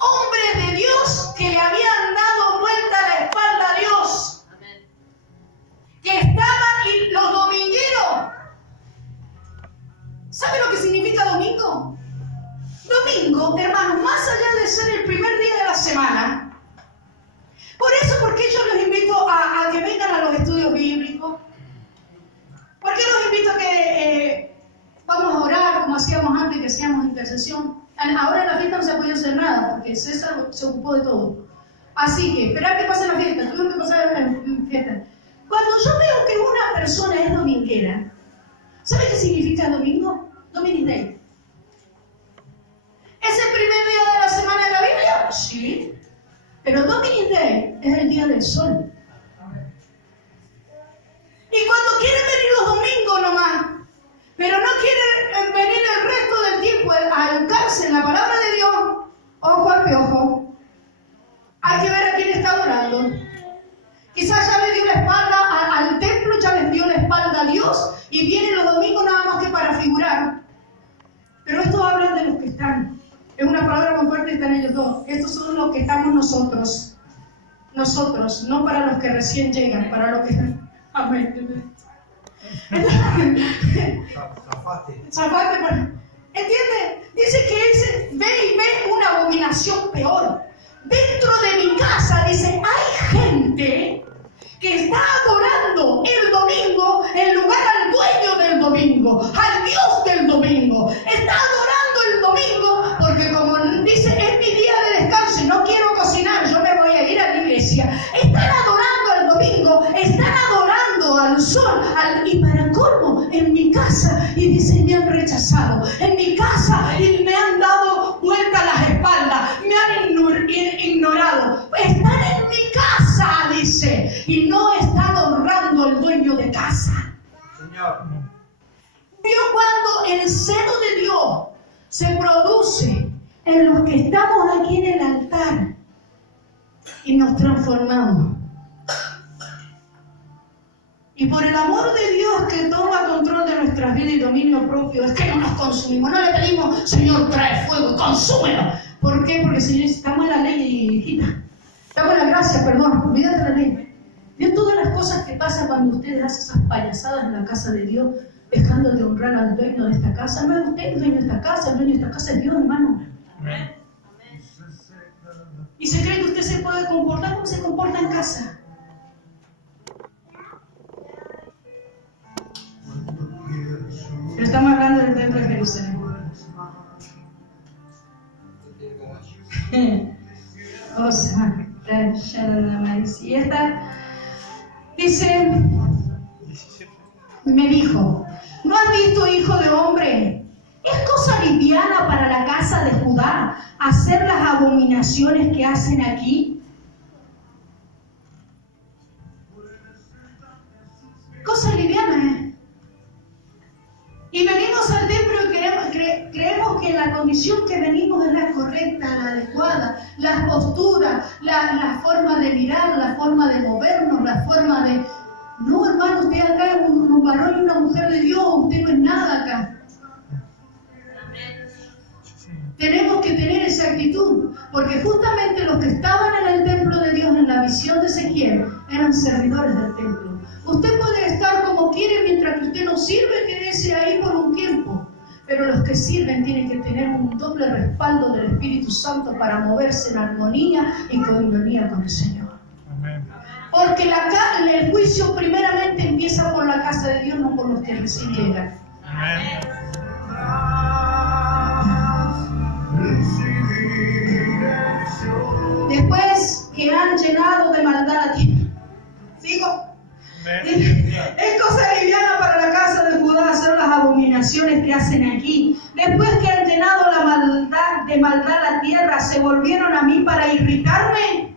Hombres de Dios que le habían dado vuelta la espalda a Dios, que estaban, y los domingueros. ¿Sabe lo que significa domingo? Domingo, hermanos, más allá de ser el primer día de la semana, por eso, porque yo los invito a que vengan a los estudios bíblicos. ¿Por qué los invito a que vamos a orar como hacíamos antes, que hacíamos intercesión? Ahora en la fiesta no se ha podido hacer nada, porque César se ocupó de todo. Así que, esperar que pase la fiesta, tuvimos que pasar la fiesta. Cuando yo veo que una persona es dominguera, ¿sabe qué significa domingo? Dominic Day. ¿Es el primer día de la semana de la Biblia? Sí. Pero Dominic Day es el día del sol. Y cuando quieren venir los domingos nomás, pero no quieren venir el resto del tiempo a educarse en la palabra de Dios, ojo al piojo, hay que ver a quién está adorando. Quizás ya le dio la espalda al templo, ya les dio la espalda a Dios y vienen los domingos nada más que para figurar. Pero estos hablan de los que están. Es una palabra muy fuerte, están ellos dos. Estos son los que estamos nosotros. Nosotros, no para los que recién llegan, para los que... Amén. Zafate, ¿entiende? Dice que él ve y ve una abominación peor. Dentro de mi casa, dice, hay gente que está adorando el domingo en lugar al dueño del domingo, al Dios del domingo. Está adorando el domingo porque, como dice, es mi día de descanso y no quiero cocinar, yo me voy a ir a la iglesia. Están adorando el domingo, están adorando al sol, y para colmo, en mi casa, y dice, me han rechazado, en mi casa, y me han dado vuelta las espaldas, me han ignorado. Están en mi casa, dice, y no están honrando al dueño de casa. Señor. Vio cuando el celo de Dios se produce en los que estamos aquí en el altar y nos transformamos. Y por el amor de Dios que toma control de nuestras vidas y dominio propio, es que no nos consumimos. No le pedimos, Señor, trae fuego, consúmelo. ¿Por qué? Porque, Señor, estamos en la ley, hijita. Estamos en la gracia, perdón, olvídate de la ley. ¿Vio todas las cosas que pasan cuando ustedes hacen esas payasadas en la casa de Dios, dejando de honrar al dueño de esta casa? No es usted el dueño de esta casa, el dueño de esta casa es Dios, hermano. Amén. ¿Y se cree que usted se puede comportar como se comporta en casa? Pero estamos hablando del templo de Jerusalén. O sea, y esta dice, me dijo, ¿no has visto, hijo de hombre? ¿Es cosa liviana para la casa de Judá hacer las abominaciones que hacen aquí? Cosa liviana, ¿eh? Y venimos al templo y creemos que la condición que venimos es la correcta, la adecuada, la postura, la forma de mirar, la forma de movernos, la forma de... No, hermano, usted acá es un varón y una mujer de Dios, usted no es nada acá. Tenemos que tener esa actitud, porque justamente los que estaban en el templo de visión de Ezequiel, eran servidores del templo. Usted puede estar como quiere mientras que usted no sirve, quédese ahí por un tiempo. Pero los que sirven tienen que tener un doble respaldo del Espíritu Santo para moverse en armonía y coinonía con el Señor. Amén. Porque el juicio primeramente empieza por la casa de Dios, no por los que recién llegan. Amén. Después que han llenado de maldad la tierra. ¿Sigo? Es cosa liviana para la casa de Judá hacer las abominaciones que hacen aquí. Después que han llenado de maldad la tierra, se volvieron a mí para irritarme.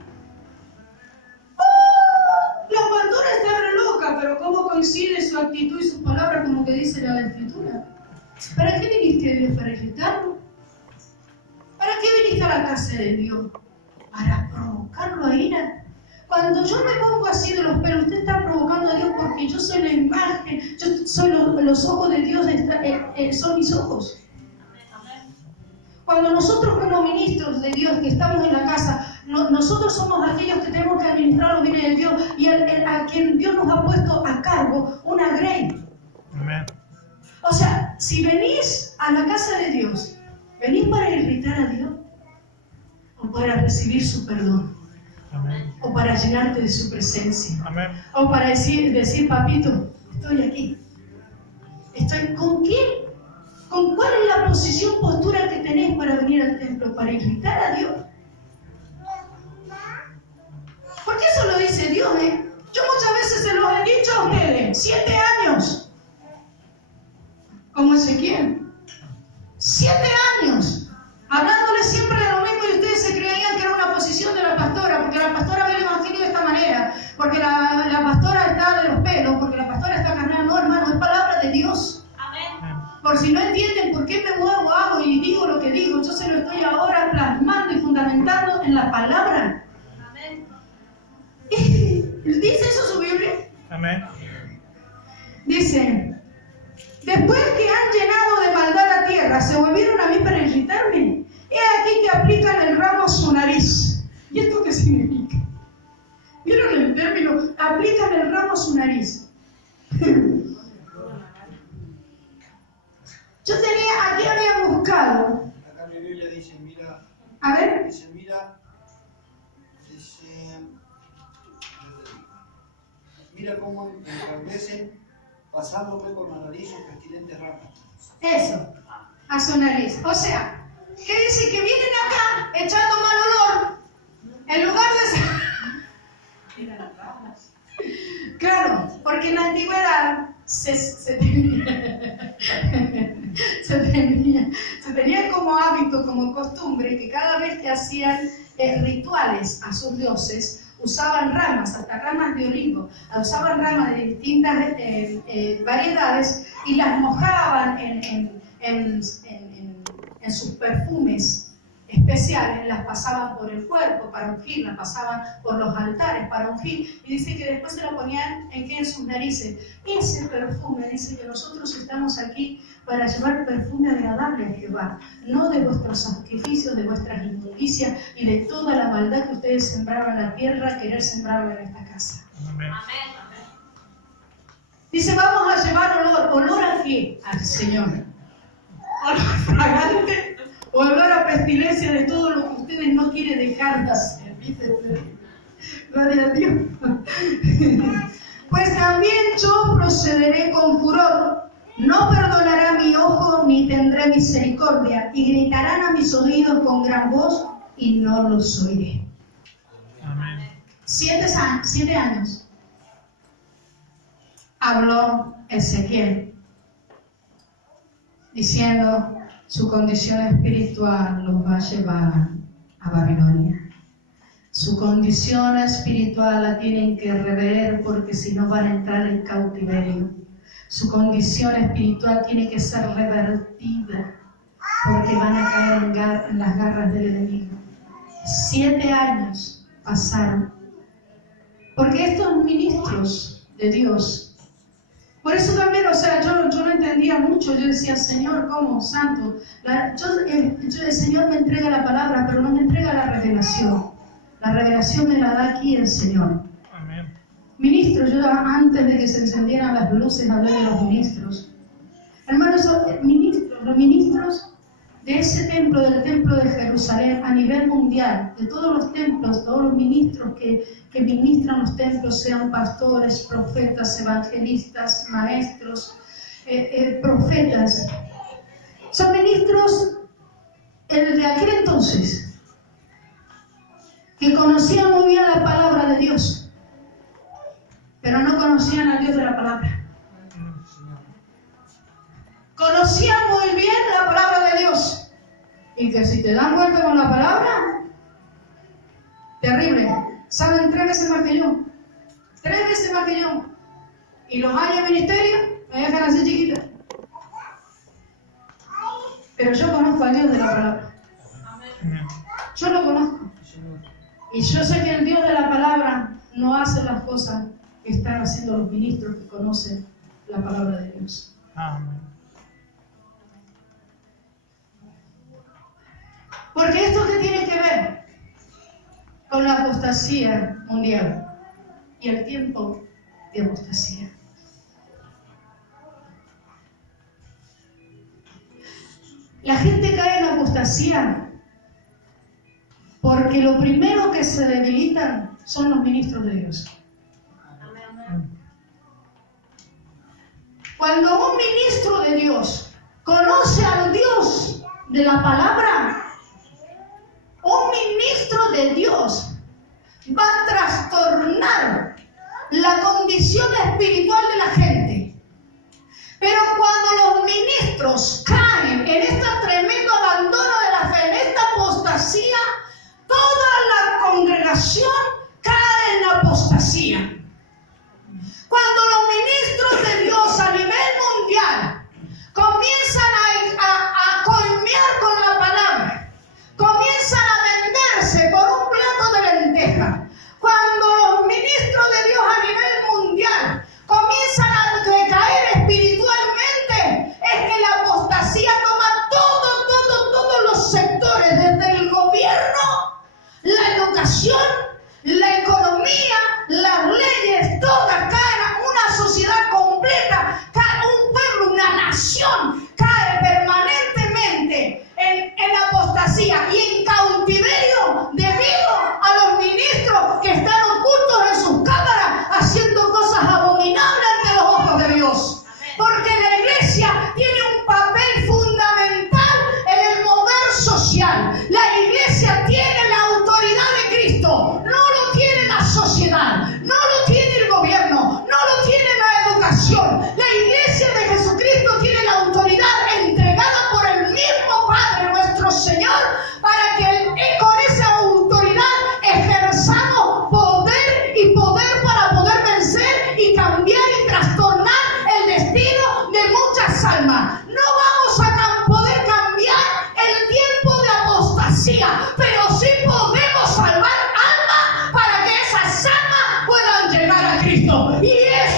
La pastora está re loca, pero ¿cómo coincide su actitud y sus palabras con lo que dice la Escritura? ¿Para qué viniste a Dios? ¿Para irritarlo? ¿Para qué viniste a la casa de Dios? ¿Para provocarlo a ira? Cuando yo me pongo así de los pelos, usted está provocando a Dios porque yo soy la imagen, yo soy los ojos de Dios, son mis ojos. Cuando nosotros como ministros de Dios que estamos en la casa, nosotros somos aquellos que tenemos que administrar los bienes de Dios y a quien Dios nos ha puesto a cargo una grey. Amén. O sea, si venís a la casa de Dios, ¿venís para irritar a Dios? ¿O para recibir su perdón? Amén. ¿O para llenarte de su presencia? Amén. ¿O para decir, papito, estoy aquí? ¿Estoy con quién? ¿Con cuál es la posición, postura que tenés para venir al templo? ¿Para irritar a Dios? Porque eso lo dice Dios, ¿eh? Yo muchas veces se los he dicho a ustedes, 7 años. Como Ezequiel. 7 años. Hablándole siempre de lo mismo y ustedes se creían que era una posición de la pastora, porque la pastora ve el evangelio de esta manera, porque la pastora está de los pelos, porque la pastora está carnal. No, hermano, es palabra de Dios. Amén. Por si no entienden por qué me muevo, hago y digo lo que digo, yo se lo estoy ahora plasmando y fundamentando en la palabra. Amén. ¿Dice eso su Biblia? Amén. Dice, después que han llenado de maldad la tierra, se volvieron a mí para irritarme. He aquí que aplican el ramo a su nariz. ¿Y esto qué significa? ¿Vieron el término? Aplican el ramo a su nariz. Yo aquí había buscado. Acá en mi Biblia dice, mira, A ver. dice, mira cómo engrandecen pasándome por la nariz sus pestilentes ramas. Eso, a su nariz. O sea, ¿qué dice? Que vienen acá echando mal olor en lugar de... Claro, porque en la antigüedad se tenía como hábito, como costumbre, que cada vez que hacían rituales a sus dioses, usaban ramas, hasta ramas de olivo, usaban ramas de distintas variedades y las mojaban en sus perfumes especiales, las pasaban por el cuerpo para ungir, las pasaban por los altares para ungir, y dice que después se lo ponían en sus narices. Ese perfume, dice que nosotros estamos aquí para llevar perfume agradable a Jehová, no de vuestros sacrificios, de vuestras inmundicias y de toda la maldad que ustedes sembraron en la tierra, querer sembrarla en esta casa. Amén. Amén. Dice, vamos a llevar olor. ¿Olor a qué? Al Señor. Olor fragante, olor a pestilencia de todo lo que ustedes no quieren dejar de hacer. Gloria a Dios. Pues también yo procederé con furor. No perdonará mi ojo ni tendré misericordia, y gritarán a mis oídos con gran voz y no los oiré. Amén. 7 años habló Ezequiel, diciendo, su condición espiritual los va a llevar a Babilonia. Su condición espiritual la tienen que rever, porque si no van a entrar en cautiverio. Su condición espiritual tiene que ser revertida, porque van a caer en las garras del enemigo. 7 años pasaron. Porque estos ministros de Dios, por eso también, o sea, yo no entendía mucho. Yo decía, Señor, ¿cómo? Santo. El Señor me entrega la palabra, pero no me entrega la revelación. La revelación me la da aquí el Señor. Amén. Ministros, yo antes de que se encendieran las luces hablé de los ministros. Hermanos, los ministros de ese templo, del templo de Jerusalén, a nivel mundial, de todos los templos, todos los ministros que ministran los templos, sean pastores, profetas, evangelistas, maestros, profetas, son ministros de aquel entonces, que conocían muy bien la palabra de Dios, pero no conocían al Dios de la palabra. Conocían muy bien la palabra de Dios, y que si te dan vuelta con la palabra, terrible. Saben 3 veces más que yo, 3 veces más que yo, y los años de ministerio me dejan así chiquita. Pero yo conozco a Dios de la palabra. Amén. Yo lo conozco. Y yo sé que el Dios de la palabra no hace las cosas que están haciendo los ministros que conocen la palabra de Dios. Amén. Porque esto que tiene que ver con la apostasía mundial y el tiempo de apostasía. La gente cae en apostasía porque lo primero que se debilitan son los ministros de Dios. Cuando un ministro de Dios conoce al Dios de la palabra, un ministro de Dios va a trastornar la condición espiritual de la gente. Pero cuando los ministros caen en este tremendo abandono de la fe, en esta apostasía, toda la congregación cae en la apostasía. Cuando los ministros de Dios a nivel mundial comienzan a coimear con la palabra, comienzan a venderse por un plato de lenteja, cuando los ministros de Dios a nivel mundial comienzan a decaer espiritualmente, es que la apostasía toma todos los sectores, desde el gobierno, la educación, la economía, las leyes, todas caen, una sociedad completa, cae un pueblo, una nación, cae permanentemente en apostasía y en cautiverio debido a los ministros que están ocultos en sus cámaras haciendo cosas abominables ante los ojos de Dios. Porque la iglesia tiene un papel fundamental en el mover social. La iglesia tiene la autoridad de Cristo, no lo tiene la sociedad, no lo tiene el gobierno, no lo tiene la educación. La iglesia de Jesucristo tiene la autoridad entregada por el mismo Padre nuestro Señor, para que con esa autoridad ejerzamos poder y poder para poder vencer y cambiar y trastornar el destino de muchas almas. No vamos a poder cambiar el tiempo de apostasía, pero sí podemos salvar almas para que esas almas puedan llegar a Cristo. Y es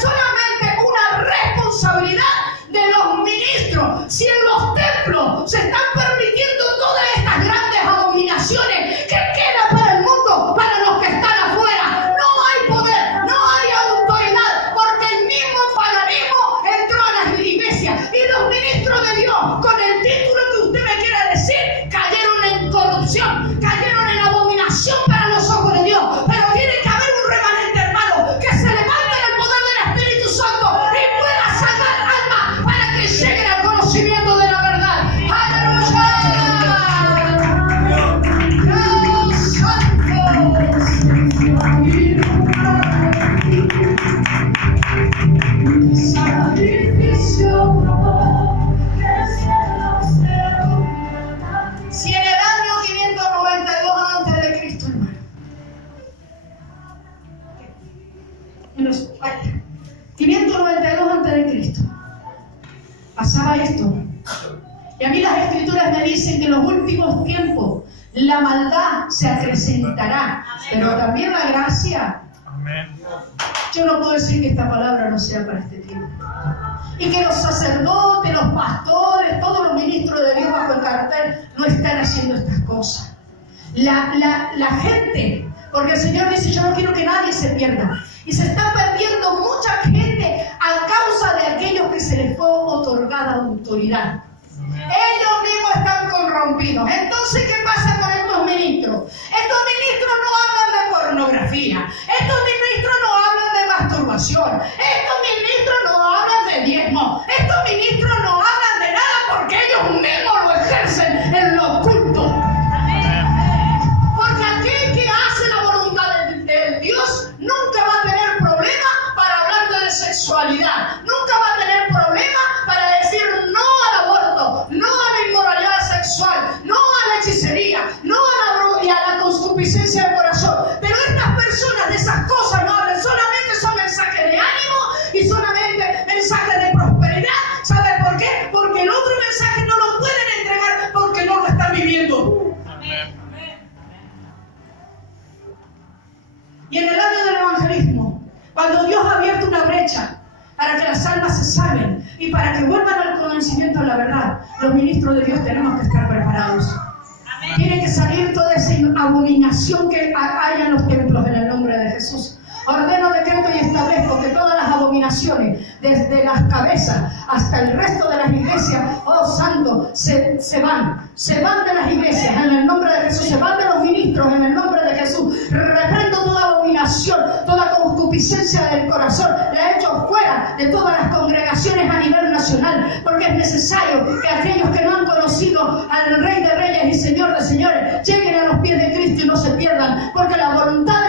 solamente una responsabilidad de los ministros. Si en los templos se están permitiendo todas estas grandes abominaciones, ¿qué queda para el mundo, para los que están afuera? No hay poder, no hay autoridad, porque el mismo paganismo entró a las iglesias y los ministros de Dios, con el título que usted me quiera decir, cayeron en corrupción, cayeron en abominación para los ojos de Dios. Pero tiene que haber un remanente, hermano, que se levante en el poder del Espíritu Santo y pueda sacar almas para que lleguen al conocimiento de la verdad. ¡Aleluya! ¡Dios santo! Sacrificio. Si en el año 592 antes de Cristo, hermano, en los 592 antes de Cristo, pasaba esto. Y a mí las escrituras me dicen que en los últimos tiempos la maldad se acrecentará, pero también la gracia. Amén. Yo no puedo decir que esta palabra no sea para este tiempo. Y que los sacerdotes, los pastores, todos los ministros de Dios bajo el cartel no están haciendo estas cosas. la gente, porque el Señor dice, yo no quiero que nadie se pierda. Y se está perdiendo mucha gente a causa de aquellos que se les fue otorgada autoridad. Ellos mismos están corrompidos. Entonces, ¿qué pasa con estos ministros? Estos ministros no hablan de pornografía. Estos ministros no hablan de masturbación. Estos ministros no hablan de diezmo. Estos ministros no hablan de nada porque ellos mismos lo ejercen en lo oculto. Porque aquel que hace la voluntad de Dios nunca va a tener problema para hablarte de sexualidad. Nunca va a tener problema para decir no al aborto, no a la inmoralidad sexual, no a la hechicería, no a la concupiscencia del corazón. Pero estas personas de esas cosas no hablan, solamente son mensajes de ánimo y solamente mensajes de prosperidad. ¿Saben por qué? Porque el otro mensaje no lo pueden entregar porque no lo están viviendo. Y en el año del evangelismo, cuando Dios ha abierto una brecha para que las almas se salven y para que vuelvan al conocimiento de la verdad, los ministros de Dios tenemos que estar preparados. Tiene que salir toda esa abominación que hay en los templos en el nombre de Jesús. Ordeno, decreto y establezco que todas las abominaciones, desde las cabezas hasta el resto de las iglesias, oh santo, se van de las iglesias en el nombre de Jesús, se van de los ministros en el nombre de Jesús. Reprendo toda abominación, toda concupiscencia del corazón, la he hecho fuera de todas las congregaciones a nivel nacional, porque es necesario que aquellos que no han conocido al Rey de Reyes y Señor de Señores lleguen a los pies de Cristo y no se pierdan, porque la voluntad